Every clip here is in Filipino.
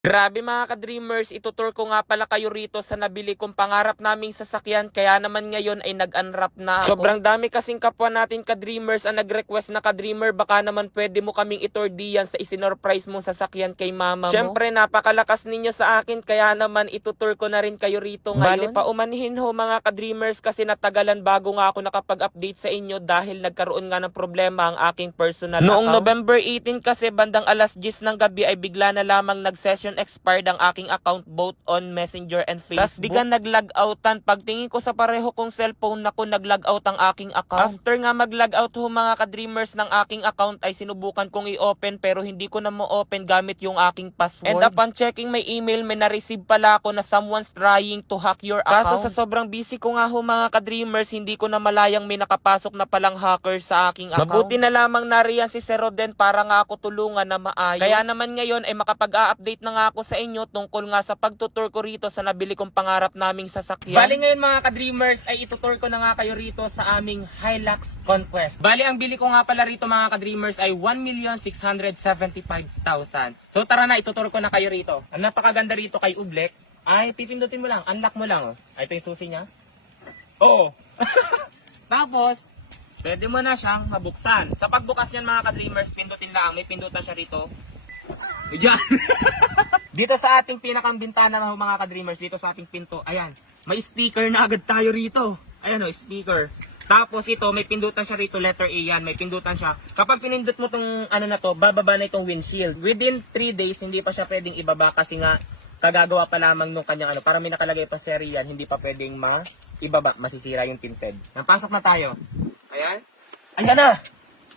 Grabe mga ka-dreamers, itutur ko nga pala kayo rito sa nabili kong pangarap naming sasakyan, kaya naman ngayon ay nag-unwrap na ako. Sobrang dami kasing kapwa natin ka-dreamers ang nag-request na ka-dreamer, baka naman pwede mo kaming itur diyan sa isinorprise mong sasakyan kay mama mo. Syempre napakalakas ninyo sa akin, kaya naman itutur ko na rin kayo rito ngayon. Bali pa umanihin ho mga ka-dreamers kasi natagalan bago nga ako nakapag-update sa inyo dahil nagkaroon nga ng problema ang aking personal account. Noong November 18 kasi bandang alas 10 ng gabi ay bigla na lamang nag-session expired ang aking account both on Messenger and Facebook. Tas biglang nag-logoutan. Pagtingin ko sa pareho kong cellphone, naku, nag-logout ang aking account. After nga mag-logout ho mga ka-dreamers ng aking account ay sinubukan kong i-open pero hindi ko na mo-open gamit yung aking password. And upon checking my email, may na-receive pala ako na someone's trying to hack your account. Kaso sa sobrang busy ko nga ho mga ka-dreamers, hindi ko na malayang may nakapasok na palang hacker sa aking account. Mabuti na lamang nariyan si Sir Roden para nga ako tulungan na maayos. Kaya naman ngayon ay makapag-a-update na nga ako sa inyo tungkol nga sa pagtutur ko rito sa nabili kong pangarap naming sasakyan. Bali ngayon mga ka-dreamers ay itutur ko na nga kayo rito sa aming Hilux Conquest. Bali ang bili ko nga pala rito mga ka-dreamers ay 1,675,000. So tara na, itutur ko na kayo rito. Ang napakaganda rito kay Ublek ay pipindutin mo lang, unlock mo lang. Ay, ito yung susi niya. Oo. Tapos, pwede mo na siyang mabuksan. Sa pagbukas niyan mga ka-dreamers, pindutin lang. May pindutan siya rito. Diyan. Dito sa ating pinakang bintana na mga ka-dreamers, dito sa ating pinto, ayan, may speaker na agad tayo rito. Ayan o, speaker. Tapos ito, may pindutan siya rito, letter A yan, may pindutan siya. Kapag pinindot mo tong ano na to, bababa na itong windshield. Within 3 days, hindi pa siya pwedeng ibaba kasi nga, kagagawa pa lamang nung kanyang ano, para may nakalagay pa seri yan, hindi pa pwedeng ibaba, masisira yung tinted. Napasok na tayo. Ayan. Ayan na!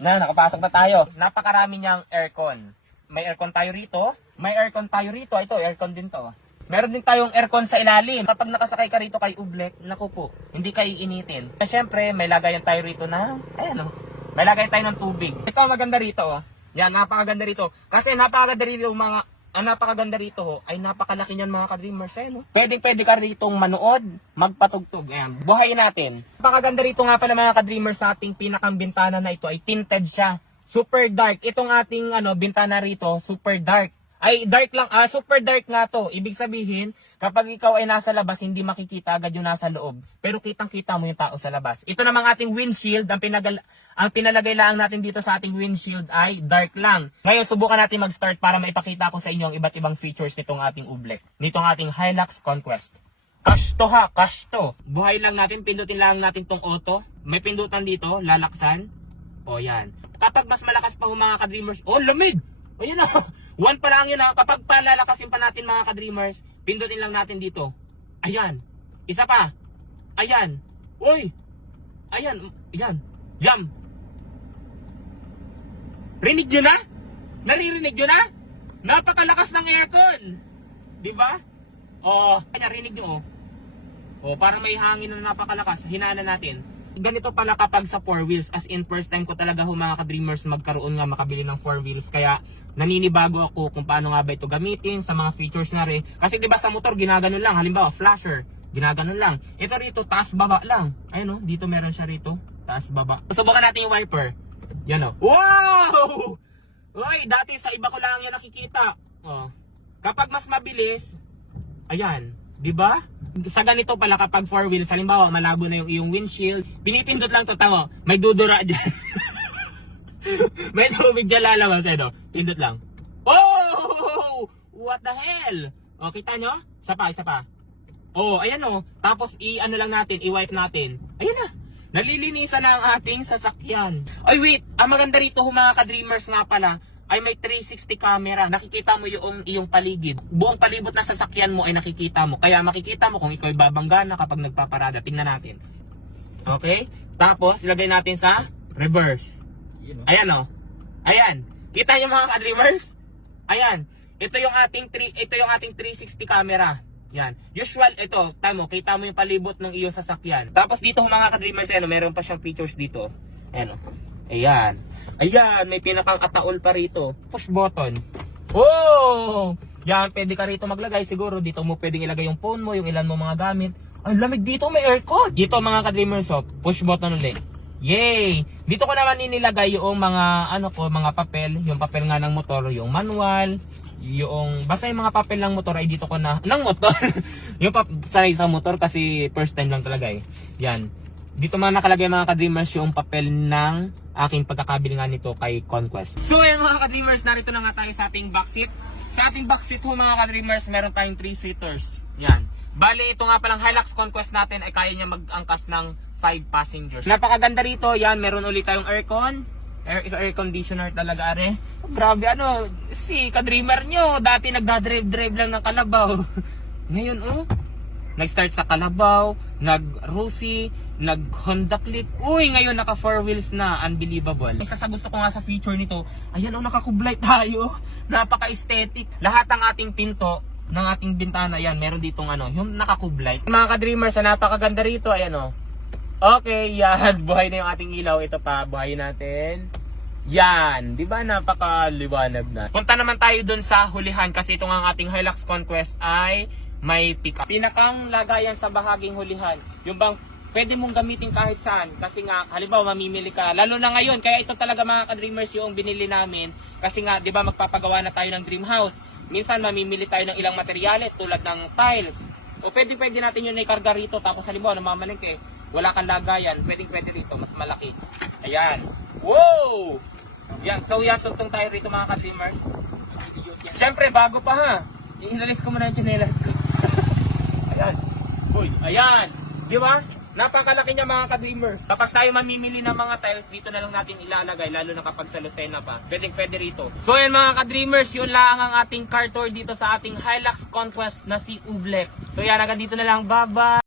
Nakapasok na tayo. Napakarami niyang aircon. May aircon tayo rito. May aircon tayo rito. Ito, aircon din to. Meron din tayong aircon sa ilalim. Kapag nakasakay ka rito kay Ublek, naku po, hindi ka iinitin. Siyempre, may lagayan tayo rito na, ayan o, may lagayan tayo ng tubig. Ito ang maganda rito o. Yan, napakaganda rito. Kasi napakaganda rito mga, ang napakaganda rito ho, ay napakalaki niyan mga ka-dreamers. Ayan o. Pwede ka ritong manood, magpatugtog. Ayan, buhayin natin. Napakaganda rito nga pala mga ka-dreamers sa ating pinakang bintana na ito ay tinted siya. Super dark. Itong ating bintana rito, super dark. Ay, dark lang. Super dark nga to. Ibig sabihin, kapag ikaw ay nasa labas, hindi makikita agad yung nasa loob. Pero kitang-kita mo yung tao sa labas. Ito namang ating windshield. Ang pinalagay lang natin dito sa ating windshield ay dark lang. Ngayon, subukan natin mag-start para maipakita ko sa inyo ang iba't ibang features nitong ating Ublek. Nitong ating Hilux Conquest. Cash to ha, cash to. Buhay lang natin, pindutin lang natin tong auto. May pindutan dito, lalaksan. O yan. Kapag mas malakas pa mga ka-dreamers, oh lamig! O yun o, 1 pa lang yun o. Kapag palalakasin pa natin mga ka-dreamers, pindutin lang natin dito. Ayan. Isa pa. Ayan. Uy. Ayan. Ayan. Jam. Rinig nyo na? Naririnig nyo na? Napakalakas ng aircon. Diba? O, kanya rinig nyo o. O, para may hangin na napakalakas. Hinaan na natin. Ganito pala kapag sa 4 wheels, as in first time ko talaga mga ka-dreamers magkaroon nga makabili ng 4 wheels, kaya naninibago ako kung paano nga ba ito gamitin sa mga features na rin. Kasi diba sa motor ginaganon lang, halimbawa flasher, ginaganon lang. Ito rito taas baba lang. Ayun o, dito meron siya rito, taas baba. Subukan natin yung wiper. Yan o. Wow! Uy, dati sa iba ko lang yan nakikita. Oh. Kapag mas mabilis, ayan, diba? Sa ganito pala kapag 4 wheels, halimbawa malabo na yung iyong windshield, pinipindot lang to, tama, may dudura dyan. May tubig dyan lalabas, ano? Pindot lang. Oh! What the hell? O, kita nyo? Isa pa. Oh, ayan o. Tapos i-ano lang natin, i-wipe natin. Ayan na. Nalilinisan na ang ating sasakyan. Ay wait, ang maganda rito mga ka-dreamers nga pala, ay may 360 camera. Nakikita mo yung iyong paligid. Buong palibot na sasakyan mo ay nakikita mo. Kaya makikita mo kung ikaw ay babangga na kapag nagpaparada. Tingnan natin. Okay? Tapos, ilagay natin sa reverse. Ayan o. Ayan. Kita yung mga ka-dreamers? Ayan. Ito yung ating 360 camera. Yan. Usual, ito. Tamo, kita mo yung palibot ng iyong sasakyan. Tapos dito mga ka-dreamers, meron pa siyang features dito. Ayan o. Ayan. Ayan, may pinakang ataol pa rito. Push button. Oh! Yan, pwede ka rito maglagay. Siguro dito mo pwedeng ilagay yung phone mo, yung ilan mo mga gamit. Ay, lamig dito, may aircon. Dito mga ka-dreamers, push button ulit. Yay! Dito ko naman inilagay yung mga, mga papel. Yung papel nga ng motor, yung manual, yung basta yung mga papel ng motor ay dito ko na ng motor. Yung sanay sa motor kasi first time lang talaga eh. Yan. Dito mga nakalagay mga ka-dreamers yung papel ng aking pagkakabili nga nito kay Conquest. So ayan mga ka-dreamers, narito na nga tayo sa ating backseat. Sa ating backseat ho mga ka-dreamers, meron tayong 3 seaters. Yan. Bale, ito nga palang Hilux Conquest natin ay kaya niya mag-angkas ng 5 passengers. Napakaganda rito. Yan, meron ulit tayong aircon. Air conditioner talaga are. Grabe ano, si ka-dreamer nyo, dati nagdadrive-drive lang ng Kalabaw. Ngayon nag-start sa Kalabaw, nag-Rusi, nag-Honda Click. Uy, ngayon naka 4 wheels na, unbelievable. Isa sa gusto ko nga sa feature nito, ayan nakakublight tayo. Napaka-aesthetic. Lahat ng ating pinto, ng ating bintana, yan, meron ditong yung nakakublight. Mga ka-dreamers, napakaganda rito, ayan Okay, yan. Buhay na yung ating ilaw. Ito pa, buhayin natin. Yan. Di ba napakaliwanag na? Punta naman tayo dun sa hulihan kasi ito nga ang ating Hilux Conquest ay may pick-up. Pinakang lagayan sa bahaging hulihan. Yung bang pwede mong gamitin kahit saan. Kasi nga, halimbawa mamimili ka. Lalo na ngayon, kaya ito talaga mga ka-dreamers yung binili namin. Kasi nga, di ba magpapagawa na tayo ng dream house. Minsan mamimili tayo ng ilang materyales tulad ng tiles. O pwede natin yun ikarga rito. Tapos halimbawa, namamalengke. Wala kang lagayan, pwede dito, mas malaki. Ayan. Wow! Yan, so yan, tugtong tayo rito mga ka-dreamers. Siyempre, bago pa ha. Inalis ko muna yung chinelas ko. Ayan. Uy, ayan. Di ba? Napakalaki niya mga ka-dreamers. Kapag tayo mamimili ng mga tiles, dito na lang natin ilalagay, lalo na kapag sa Lucena pa. Pwede rito. So yan mga ka-dreamers, yun lang ang ating car tour dito sa ating Hilux Conquest na si Ublek. So yan, hanggang dito na lang. Bye-bye!